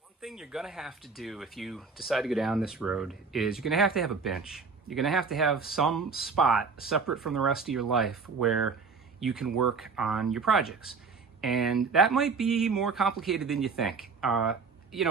One thing you're going to have to do if you decide to go down this road is you're going to have a bench. You're going to have some spot separate from the rest of your life where you can work on your projects. And that might be more complicated than you think.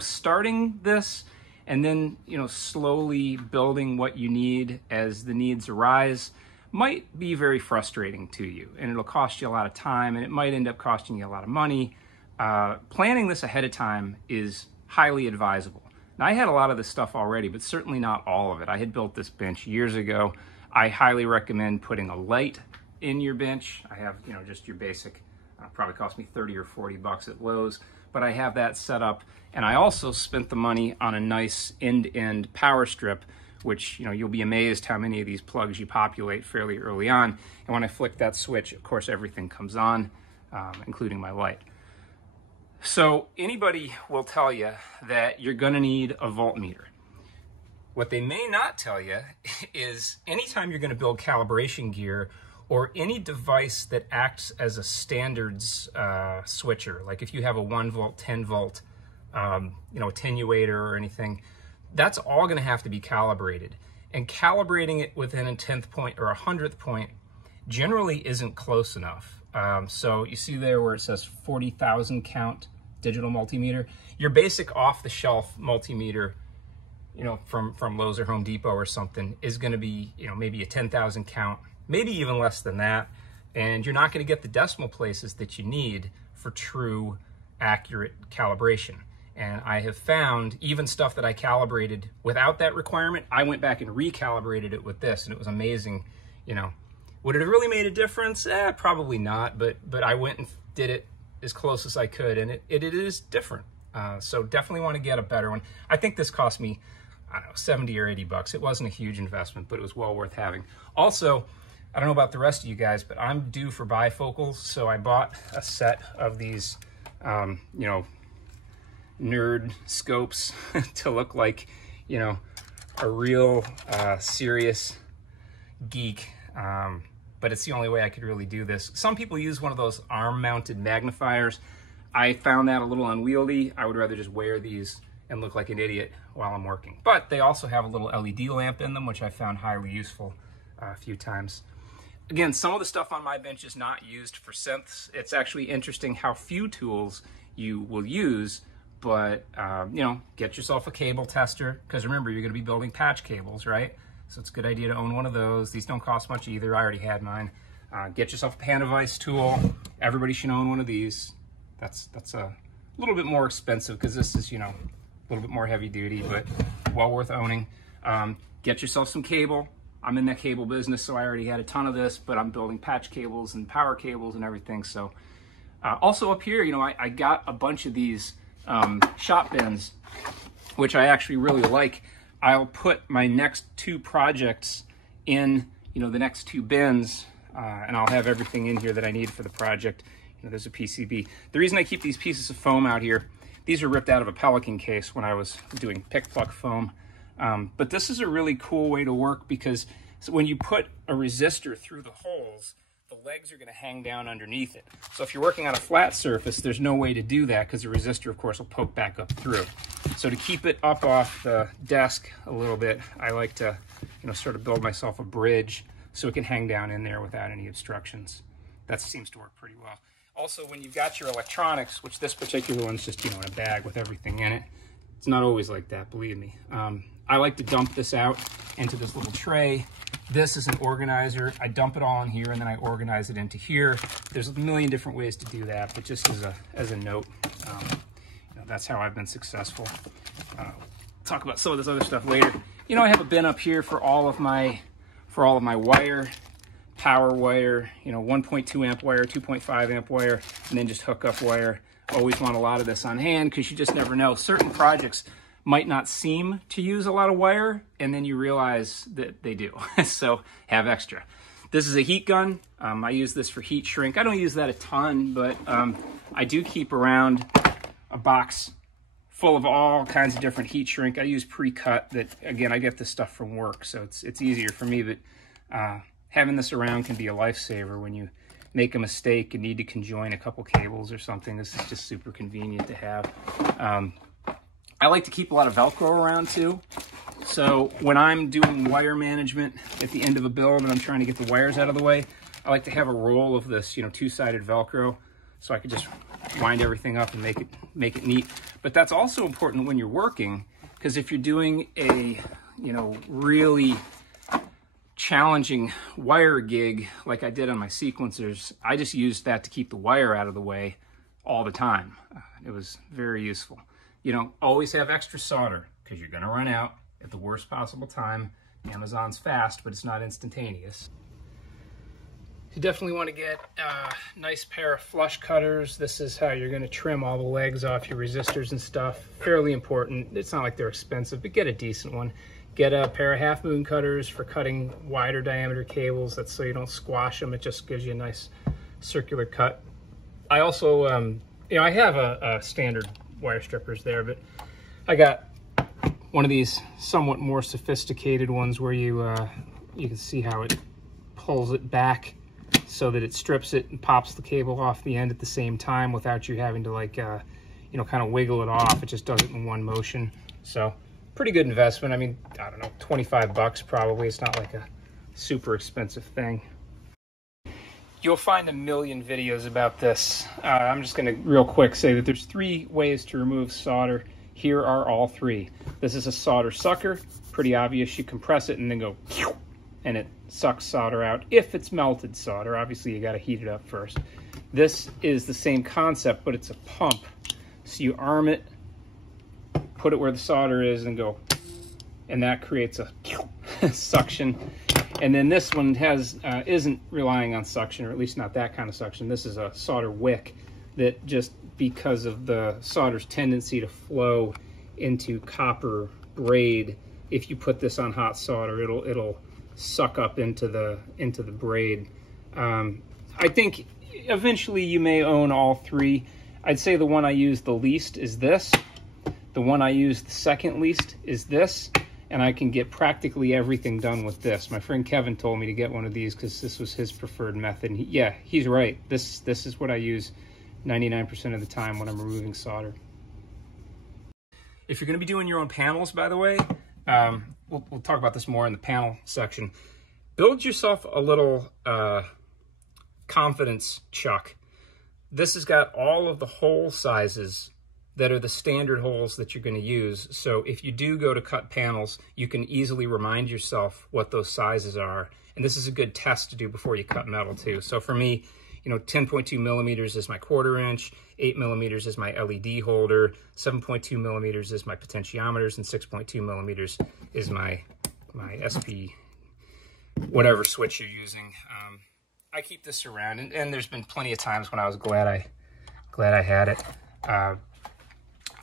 Starting this and then, slowly building what you need as the needs arise might be very frustrating to you, and it'll cost you a lot of time, and it might end up costing you a lot of money. Planning this ahead of time is highly advisable. Now, I had a lot of this stuff already, but certainly not all of it. I had built this bench years ago. I highly recommend putting a light in your bench. I have, just your basic, probably cost me 30 or 40 bucks at Lowe's, but I have that set up. And I also spent the money on a nice end-to-end power strip, which, you'll be amazed how many of these plugs you populate fairly early on. And when I flick that switch, of course, everything comes on, including my light. So anybody will tell you that you're going to need a voltmeter. What they may not tell you is anytime you're going to build calibration gear or any device that acts as a standards switcher, like if you have a 1 volt, 10 volt, attenuator or anything, that's all going to have to be calibrated. And calibrating it within a 10th point or a 100th point generally isn't close enough. So you see there where it says 40,000 count digital multimeter. Your basic off-the-shelf multimeter, from Lowe's or Home Depot or something, is going to be, maybe a 10,000 count, maybe even less than that. And you're not going to get the decimal places that you need for true, accurate calibration. And I have found even stuff that I calibrated without that requirement, I went back and recalibrated it with this, and it was amazing. Would it have really made a difference? Probably not, but I went and did it as close as I could, and it is different. So definitely want to get a better one. I think this cost me, I don't know, 70 or 80 bucks. It wasn't a huge investment, but it was well worth having. Also, I don't know about the rest of you guys, but I'm due for bifocals, so I bought a set of these, nerd scopes to look like, a real serious geek. But it's the only way I could really do this. Some people use one of those arm-mounted magnifiers. I found that a little unwieldy. I would rather just wear these and look like an idiot while I'm working. But they also have a little LED lamp in them, which I found highly useful a few times. Again, some of the stuff on my bench is not used for synths. It's actually interesting how few tools you will use, but get yourself a cable tester, because remember, you're going to be building patch cables, right? So it's a good idea to own one of those. These don't cost much either. I already had mine. Get yourself a pan device tool. Everybody should own one of these. That's a little bit more expensive because this is, a little bit more heavy duty, but well worth owning. Get yourself some cable. I'm in that cable business, so I already had a ton of this, but I'm building patch cables and power cables and everything. So also up here, I got a bunch of these shop bins, which I actually really like. I'll put my next 2 projects in, the next 2 bins, and I'll have everything in here that I need for the project. There's a PCB. The reason I keep these pieces of foam out here, these are ripped out of a Pelican case when I was doing pick pluck foam. But this is a really cool way to work because when you put a resistor through the holes, the legs are going to hang down underneath it. So if you're working on a flat surface, there's no way to do that because the resistor, of course, will poke back up through. So to keep it up off the desk a little bit, I like to, sort of build myself a bridge so it can hang down in there without any obstructions. That seems to work pretty well. Also, when you've got your electronics, which this particular one's just, in a bag with everything in it, it's not always like that, believe me. I like to dump this out into this little tray. This is an organizer. I dump it all in here and then I organize it into here. There's a million different ways to do that, but just as a note, that's how I've been successful. Talk about some of this other stuff later. I have a bin up here for all of my wire, power wire, 1.2 amp wire, 2.5 amp wire, and then just hookup wire. Always want a lot of this on hand because you just never know. Certain projects might not seem to use a lot of wire, and then you realize that they do. So have extra. This is a heat gun. I use this for heat shrink. I don't use that a ton, but I do keep around a box full of all kinds of different heat shrink. I use pre-cut that, again, I get this stuff from work, so it's easier for me, but having this around can be a lifesaver when you make a mistake and need to conjoin a couple cables or something, this is just super convenient to have. I like to keep a lot of Velcro around too. So when I'm doing wire management at the end of a build and I'm trying to get the wires out of the way, I like to have a roll of this, you know, two-sided Velcro, so I could just wind everything up and make it neat. But that's also important when you're working, because if you're doing a, you know, really challenging wire gig like I did on my sequencers, I just used that to keep the wire out of the way all the time. It was very useful. You know, always have extra solder, because you're going to run out at the worst possible time. Amazon's fast, but it's not instantaneous. You definitely want to get a nice pair of flush cutters. This is how you're going to trim all the legs off your resistors and stuff. Fairly important. It's not like they're expensive, but get a decent one. Get a pair of half moon cutters for cutting wider diameter cables. That's so you don't squash them. It just gives you a nice circular cut. I also, you know, I have a standard wire strippers there, but I got one of these somewhat more sophisticated ones where you can see how it pulls it back so that it strips it and pops the cable off the end at the same time without you having to, like, you know, kind of wiggle it off. It just does it in one motion. So pretty good investment. I mean, I don't know, 25 bucks probably. It's not like a super expensive thing. You'll find a million videos about this. I'm just going to real quick say that there's 3 ways to remove solder. Here are all 3. This is a solder sucker. Pretty obvious. You compress it and then go, and it sucks solder out. If it's melted solder, obviously you got to heat it up first. This is the same concept, but it's a pump. So you arm it, put it where the solder is, and go, and that creates a suction. And then this one has isn't relying on suction, or at least not that kind of suction. This is a solder wick that, just because of the solder's tendency to flow into copper braid, if you put this on hot solder, it'll suck up into the braid. I think eventually you may own all 3. I'd say the one I use the least is this. The one I use the second least is this. And I can get practically everything done with this. My friend Kevin told me to get one of these because this was his preferred method. And yeah, he's right. This is what I use 99% of the time when I'm removing solder. If you're going to be doing your own panels, by the way, we'll talk about this more in the panel section. Build yourself a little confidence chuck. This has got all of the hole sizes that are the standard holes that you're going to use. So if you do go to cut panels, you can easily remind yourself what those sizes are. And this is a good test to do before you cut metal too. So for me, you know, 10.2 millimeters is my 1/4 inch, 8 millimeters is my LED holder, 7.2 millimeters is my potentiometers, and 6.2 millimeters is my SP, whatever switch you're using. I keep this around, and there's been plenty of times when I was glad I had it.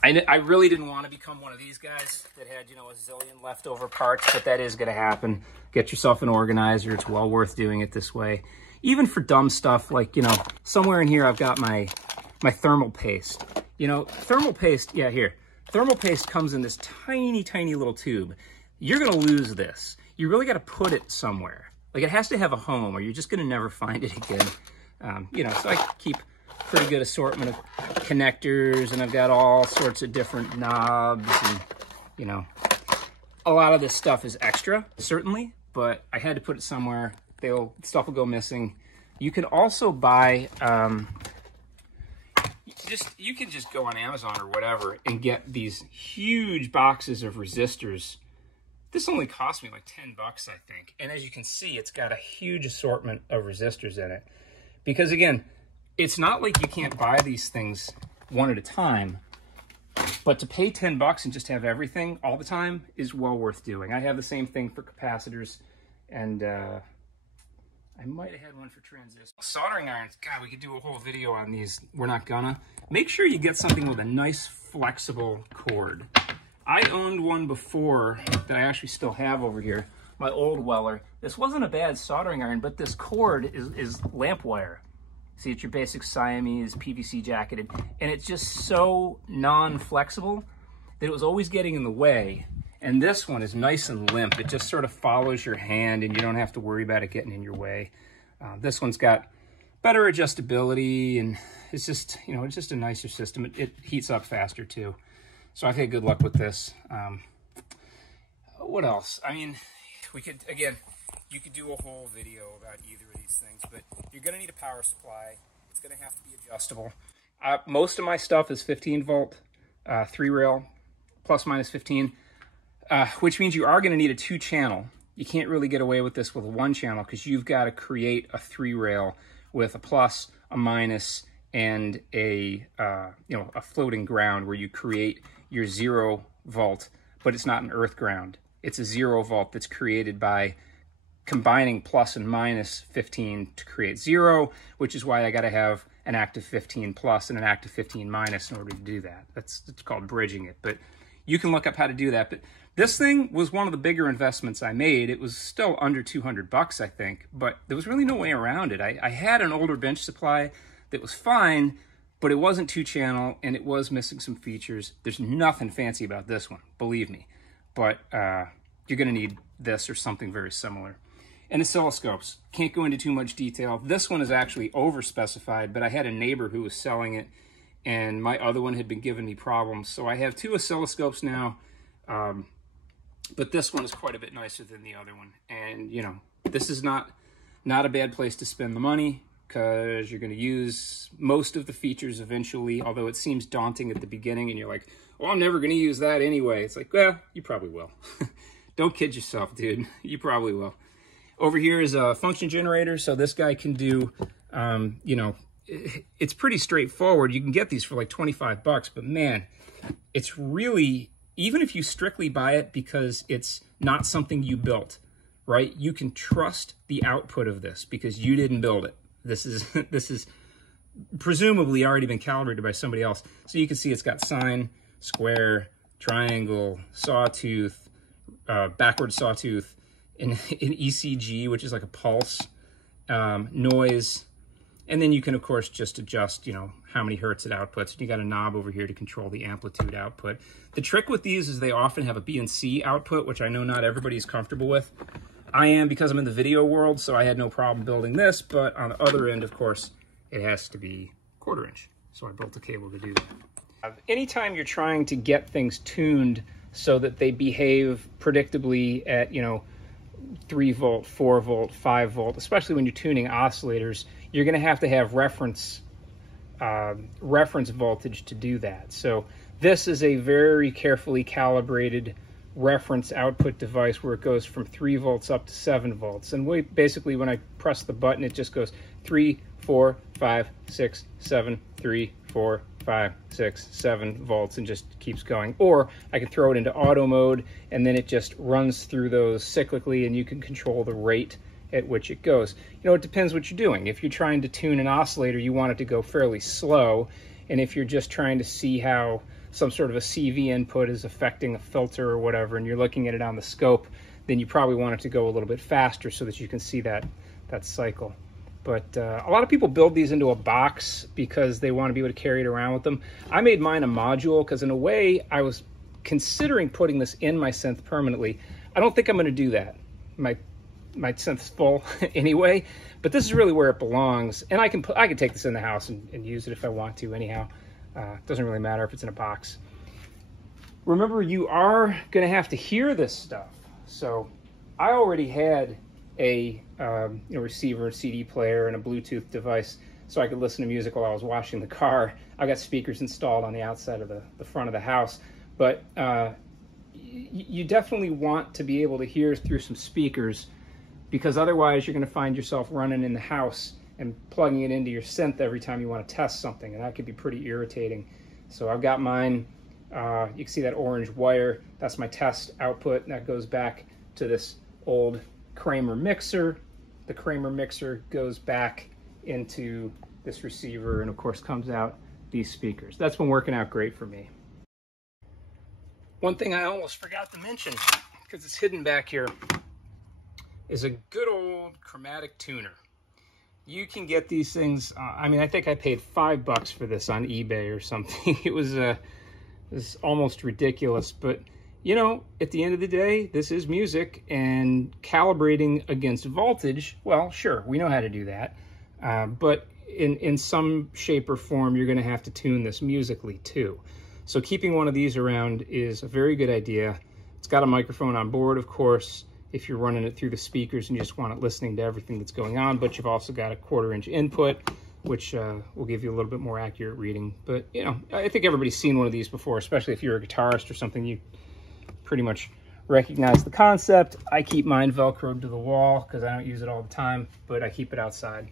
I really didn't want to become one of these guys that had, you know, a zillion leftover parts, but that is going to happen. Get yourself an organizer. It's well worth doing it this way. Even for dumb stuff like, you know, somewhere in here I've got my thermal paste. You know, thermal paste, yeah, here. Thermal paste comes in this tiny, tiny little tube. You're going to lose this. You really got to put it somewhere. Like, it has to have a home or you're just going to never find it again. You know, so I keep pretty good assortment of connectors, and I've got all sorts of different knobs, and, you know, a lot of this stuff is extra, certainly, but I had to put it somewhere. Stuff will go missing. You can also buy, you can just go on Amazon or whatever and get these huge boxes of resistors. This only cost me like 10 bucks, I think. And as you can see, it's got a huge assortment of resistors in it. Because again, it's not like you can't buy these things one at a time, but to pay 10 bucks and just have everything all the time is well worth doing. I have the same thing for capacitors, and I might have had one for transistors. Soldering irons, God, we could do a whole video on these. We're not gonna. Make sure you get something with a nice flexible cord. I owned one before that I actually still have over here, my old Weller. This wasn't a bad soldering iron, but this cord is lamp wire. See, it's your basic Siamese PVC jacketed, and it's just so non-flexible that it was always getting in the way. And this one is nice and limp. It just sort of follows your hand, and you don't have to worry about it getting in your way. This one's got better adjustability, and it's just, you know, it's just a nicer system. It heats up faster too. So I've had good luck with this. What else? I mean, we could, again, you could do a whole video about either of these things, but you're going to need a power supply. It's going to have to be adjustable. Most of my stuff is 15 volt, 3-rail, plus minus 15, which means you are going to need a 2-channel. You can't really get away with this with a 1-channel because you've got to create a 3-rail with a plus, a minus, and a you know, a floating ground where you create your 0 volt, but it's not an earth ground. It's a 0 volt that's created by combining plus and minus 15 to create 0, which is why I got to have an active 15 plus and an active 15 minus in order to do that. It's called bridging it, but you can look up how to do that. But this thing was one of the bigger investments I made. It was still under 200 bucks, I think, but there was really no way around it. I had an older bench supply that was fine, but it wasn't 2-channel and it was missing some features. There's nothing fancy about this one, believe me, but you're going to need this or something very similar. And oscilloscopes, can't go into too much detail. This one is actually over-specified, but I had a neighbor who was selling it, and my other one had been giving me problems. So I have 2 oscilloscopes now, but this one is quite a bit nicer than the other one. And, you know, this is not a bad place to spend the money because you're going to use most of the features eventually, although it seems daunting at the beginning, and you're like, well, I'm never going to use that anyway. It's like, well, you probably will. Don't kid yourself, dude. You probably will. Over here is a function generator, so this guy can do, you know, it's pretty straightforward. You can get these for like 25 bucks, but man, it's really, even if you strictly buy it because it's not something you built, right? You can trust the output of this because you didn't build it. This is presumably already been calibrated by somebody else. So you can see it's got sine, square, triangle, sawtooth, backward sawtooth, an ECG, which is like a pulse, noise, and then you can, of course, just adjust, you know, how many hertz it outputs. And you got a knob over here to control the amplitude output. The trick with these is they often have a BNC output, which I know not everybody's comfortable with. I am because I'm in the video world, so I had no problem building this, but on the other end, of course, it has to be 1/4 inch. So I built a cable to do that. Anytime you're trying to get things tuned so that they behave predictably at, you know, 3 volt, 4 volt, 5 volt, especially when you're tuning oscillators, you're going to have reference voltage to do that. So this is a very carefully calibrated reference output device where it goes from 3 volts up to 7 volts. And basically when I press the button, it just goes 3, 4, 5, 6, 7, 3, 4, 5, 6, 7 volts and just keeps going. Or I can throw it into auto mode and then it just runs through those cyclically and you can control the rate at which it goes. You know, it depends what you're doing. If you're trying to tune an oscillator, you want it to go fairly slow. And if you're just trying to see how some sort of a CV input is affecting a filter or whatever, and you're looking at it on the scope, then you probably want it to go a little bit faster so that you can see that cycle. But a lot of people build these into a box because they want to be able to carry it around with them. I made mine a module because in a way I was considering putting this in my synth permanently. I don't think I'm going to do that. My synth's full anyway, but this is really where it belongs. And I can take this in the house and use it if I want to anyhow. Doesn't really matter if it's in a box. Remember, you are going to have to hear this stuff. So I already had a receiver, CD player, and a Bluetooth device so I could listen to music while I was washing the car. I got speakers installed on the outside of the front of the house, but you definitely want to be able to hear through some speakers, because otherwise you're going to find yourself running in the house and plugging it into your synth every time you want to test something, and that could be pretty irritating. So I've got mine, you can see that orange wire, that's my test output, and that goes back to this old Kramer mixer. The Kramer mixer goes back into this receiver and of course comes out these speakers. That's been working out great for me. One thing I almost forgot to mention, because it's hidden back here, is a good old chromatic tuner. You can get these things, I mean, I think I paid $5 for this on eBay or something. It was almost ridiculous, but you know, at the end of the day, this is music, and calibrating against voltage, well, sure, we know how to do that. But in some shape or form, you're going to have to tune this musically too. So keeping one of these around is a very good idea. It's got a microphone on board, of course, if you're running it through the speakers and you just want it listening to everything that's going on, but you've also got a 1/4-inch input, which will give you a little bit more accurate reading. But, you know, I think everybody's seen one of these before, especially if you're a guitarist or something. You pretty much recognize the concept. I keep mine Velcroed to the wall because I don't use it all the time, but I keep it outside.